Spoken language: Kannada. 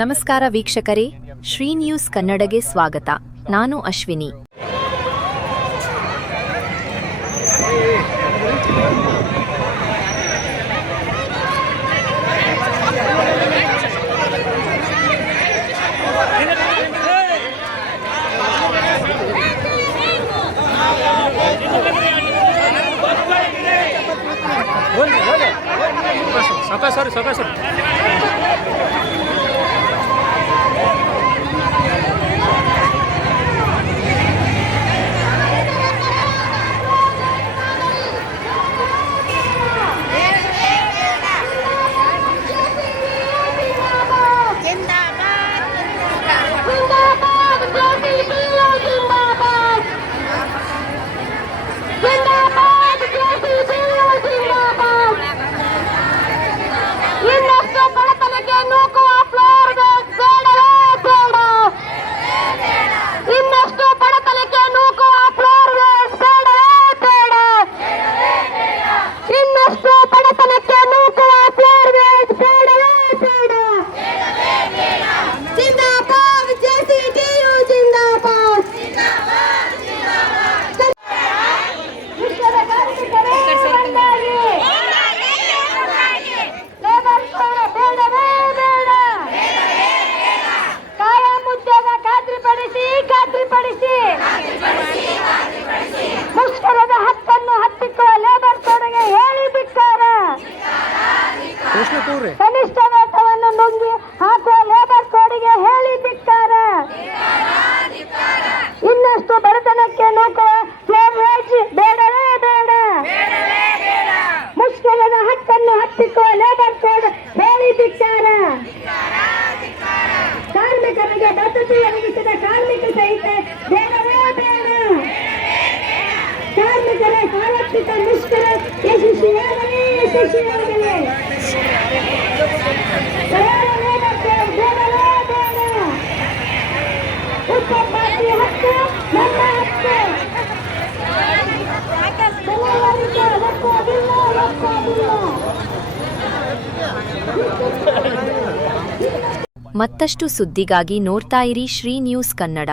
ನಮಸ್ಕಾರ ವೀಕ್ಷಕರೇ, ಶ್ರೀ ನ್ಯೂಸ್ ಕನ್ನಡಗೆ ಸ್ವಾಗತ. ನಾನು ಅಶ್ವಿನಿ. ಸಾಕಾಸರು ಮುಷ್ಕರದ ಹಕ್ಕನ್ನು ಹತ್ತಿಕ್ಕುವ ಲೇಬರ್ ಕೋಡ್ಗೆ ಹೇಳಿ ಧಿಕ್ಕಾರ. ಕನಿಷ್ಠ ವೇತನವನ್ನು ನುಂಗಿ ಹಾಕುವ ಲೇಬರ್ ಕೋಡ್ಗೆ ಹೇಳಿ ಧಿಕ್ಕಾರ. ಇನ್ನಷ್ಟು ಬಡತನಕ್ಕೆ ನೂಕುವ ಸ್ಲೇವ್ ವೇಜ್ ಬೇಡವೇ ಬೇಡ. ಮುಷ್ಕರದ ಹಕ್ಕನ್ನು ಹತ್ತಿಕ್ಕುವ ಲೇಬರ್ ಕೋಡ್ ಹೇಳಿ ಧಿಕ್ಕಾರ. ಕಾರ್ಮಿಕರಿಗೆ ಭದ್ರತೆ ಒದಗಿಸಿದ ಕಾರ್ಮಿಕ ಸಂಹಿತೆ ಬೇಡವೇ ಬೇಡ. ಕಾರ್ಮಿಕರ ಸಾರ್ವತ್ರಿಕ ಮುಷ್ಕರ ಯಶಸ್ವಿಯಾಗಲಿ. ಬೇಡವೇ ಬೇಡ. ಉತ್ಪತ್ತಿ ಹಕ್ಕು ನಮ್ಮ ಹಕ್ಕು. ಮತ್ತಷ್ಟು ಸುದ್ದಿಗಾಗಿ ನೋಡ್ತಾ ಇರಿ ಶ್ರೀ ನ್ಯೂಸ್ ಕನ್ನಡ.